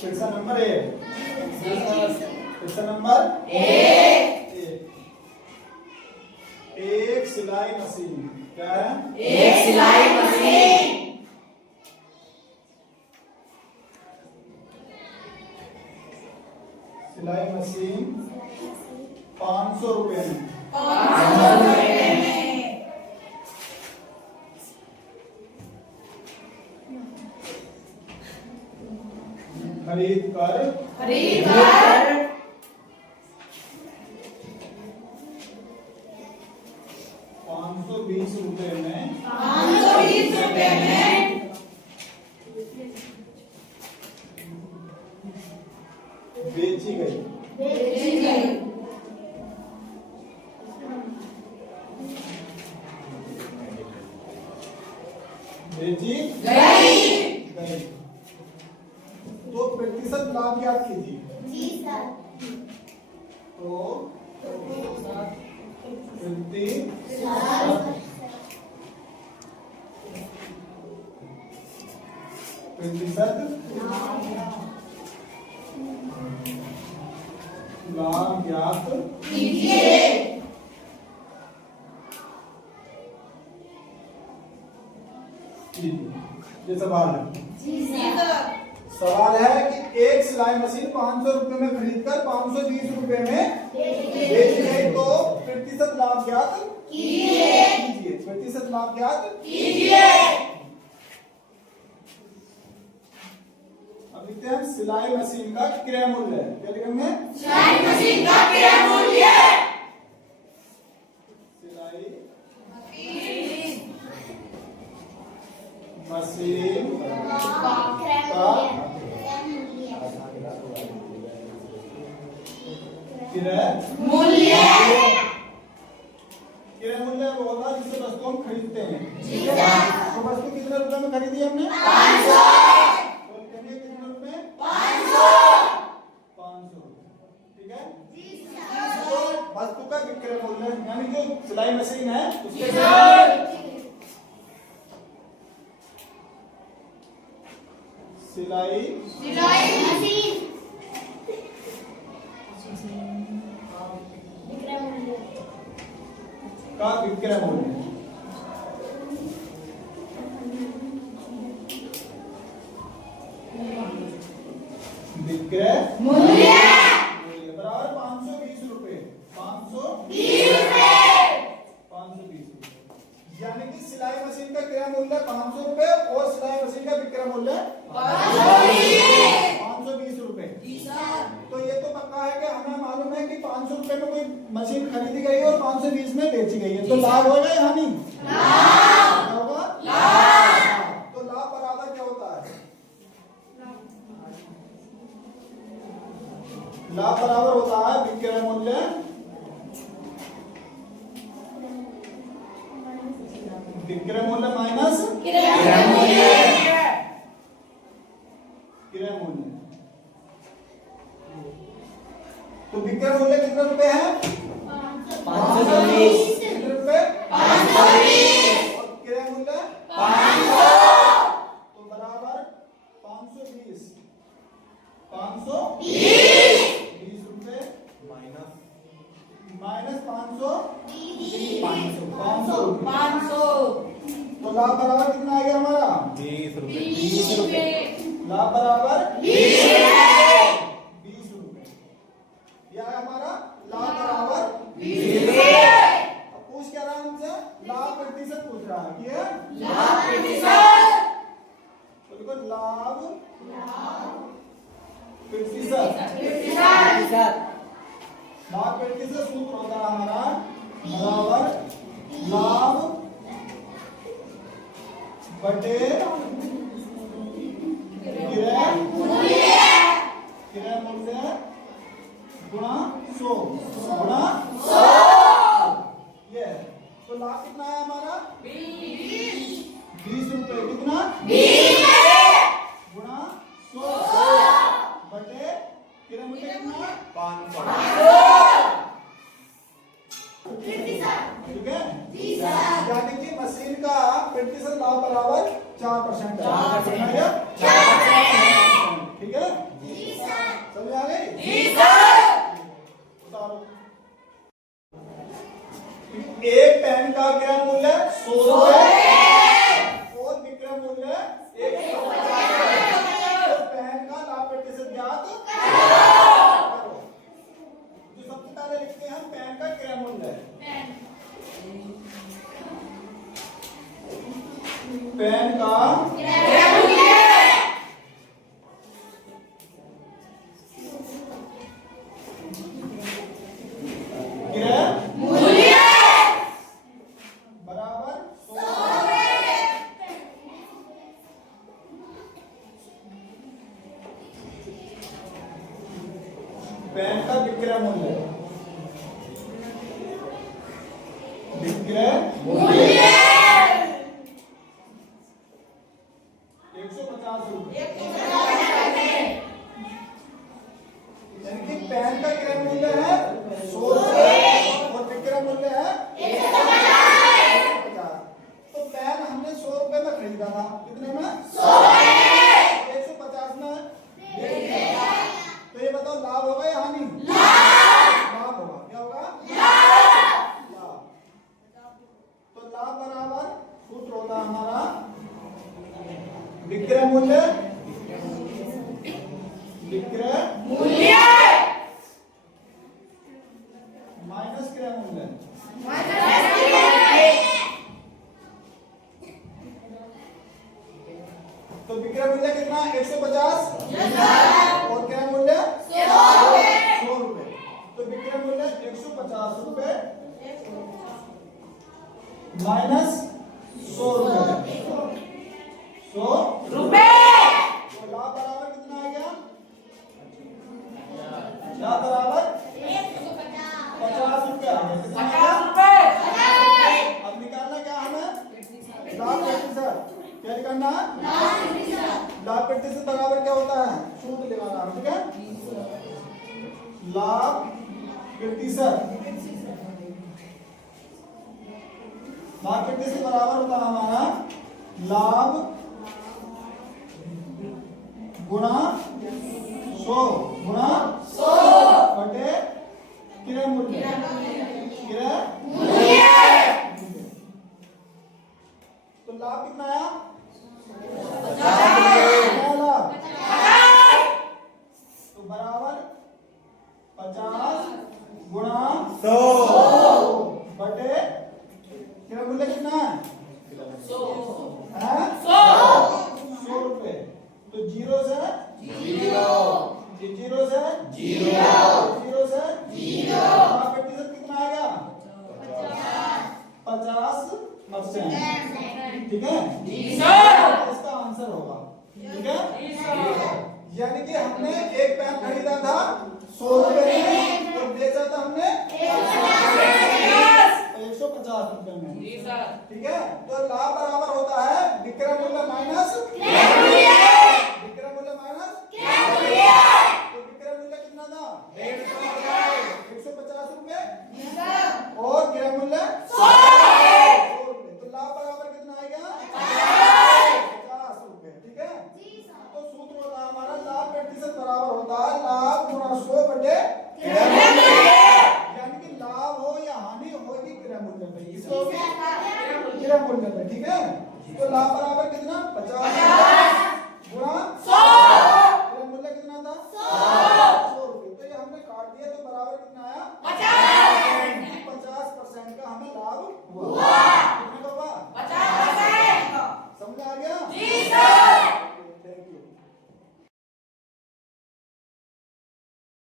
Question number 1, question number 1, एक सिलाई machine. क्या है? एक सिलाई मशीन। सिलाई मशीन 500 रुपए में। 500 रुपए में। खरीद कर 520 रुपए में। 520 रुपए में बेची गई। बेची गई। बेची गई। तो प्रतिशत लाभ याद कीजिए। जी सर। तो प्रतिशत लाभ ज्ञात कीजिए। ये सवाल है। जी सर। सवाल है कि एक सिलाई मशीन 500 रुपए में खरीदकर 520 रुपए में बेची गई, तो प्रतिशत लाभ ज्ञात कीजिए। प्रतिशत लाभ ज्ञात कीजिए। अब लिखते हैं सिलाई मशीन का क्रय मूल्य। क्या लिखेंगे? सिलाई मशीन का क्रय मूल्य। सिलाई मशीन क्रय मूल्य। क्रय मूल्य वो होता है जिससे वस्तु हम खरीदते हैं। जी सर। तो वस्तु कितने रुपए में खरीदी हमने? 500। तो कितने रुपए? 500। 500। ठीक है। तो वस्तु का विक्रय मूल्य यानी जो सिलाई मशीन है उसके सिलाई मशीन का विक्रय मूल्य। विक्रय मूल्य बराबर 520 रुपए। 20 रुपए। 520 रुपए यानी कि सिलाई मशीन का क्रय मूल्य 500 रुपए और सिलाई मशीन का विक्रय मूल्य 520 रुपए। तो ये तो पक्का है कि हमें मालूम है कि 500 रुपए में कोई मशीन खरीदी गई और 520 में बेची गई है, तो लाभ होगा या हानि? क्या होगा? तो लाभ बराबर क्या होता है? लाभ बराबर होता है विक्रय मूल्य माइनस क्रय मूल्य। क्रय मूल्य। तो विक्रय मूल्य कितने रुपए है? 520। कितने रुपए? 520। और क्रय मूल्य 500। तो बराबर 520 520 रुपए माइनस 500 तो लाभ बराबर कितना आ गया हमारा? 20 रुपए। 20 रुपए। लाभ बराबर 20 रुपए। 20 रुपए। यह है हमारा लाभ बराबर 20 रुपए। अब पूछ क्या रहा है हमसे? लाभ प्रतिशत पूछ रहा है कि लाभ प्रतिशत। तो देखो लाभ प्रतिशत। लाभ प्रतिशत सूत्र होता है हमारा बराबर लाभ बटे क्रय मूल्य गुणा 100 गुणा 100। ये तो लाभ कितना है हमारा? 20 रुपए। कितना? 20 गुणा 100 बटे क्रय मूल्य कितना? 500। ठीक है। यानी कि मशीन का प्रतिशत लाभ बराबर 4% है। 4%। ठीक है। क्रय मूल्य 100 रुपए और विक्रय मूल्य 150। तो पैन का लाभ प्रतिशत ज्ञात करो। तो सबसे पहले लिखते हैं पैन का क्रय मूल्य। पैन का बराबर 100। पैन का विक्रय मूल्य 150 रुपए। यानी कि पैन का क्रय मूल्य है 100 रुपए और विक्रय मूल्य है 150। तो पैन हमने 100 रुपए में खरीदा था, कितने में? 150 में बेच दिया। तो ये बताओ लाभ होगा या हानि? लाभ होगा। क्या होगा? लाभ। तो लाभ बराबर सूत्र होता है हमारा विक्रय मूल्य माइनस क्रय मूल्य। तो विक्रय मूल्य कितना? 150 और क्रय मूल्य 100 रुपए। तो विक्रय मूल्य 150 रुपए माइनस 100 रुपए। 100 रुपए। तो लाभ बराबर कितना आ गया? लाभ बराबर 50 रुपए आ गया। 50 रुपए। अब निकालना क्या हमें? लाभ प्रतिशत। क्या निकालना? लाभ प्रतिशत बराबर क्या होता है? सूत्र लगाना, ठीक है? लाभ प्रतिशत। लाभ प्रतिशत बराबर होता है हमारा लाभ गुणा 100 गुणा 100 बटे क्रय मूल्य। तो लाभ कितना आया? 50 लाभ। तो बराबर 50 गुणा 100 बटे क्रय मूल्य कितना है? 100 रुपए। तो 0 से 0 से 0 से 0। लाभ प्रतिशत कितना आएगा? 50%। ठीक है? इसका आंसर होगा। ठीक है? यानी कि हमने एक पेन खरीदा था 100 रुपए में और बेचा था हमने 150 रुपए में। ठीक है? तो लाभ बराबर होता है विक्रय मूल्य माइनस विक्रय मूल्य माइनस। तो विक्रय मूल्य कितना था? 150 रुपए और क्रय मूल्य 100 रुपए। तो लाभ बराबर कितना आएगा? 50 रुपए। ठीक है? तो सूत्र होता है हमारा लाभ प्रतिशत बराबर होता है लाभ गुणा 100 बटे क्रय मूल्य। यानी कि लाभ हो या हानि होगी क्रय मूल्य पे। इसको होगी क्रय मूल्य पे। ठीक है? तो लाभ बराबर कितना? 50 गुणा 100। क्रय मूल्य कितना था? 100 रुपए। तो ये हमने काट दिया तो बराबर कितना आया?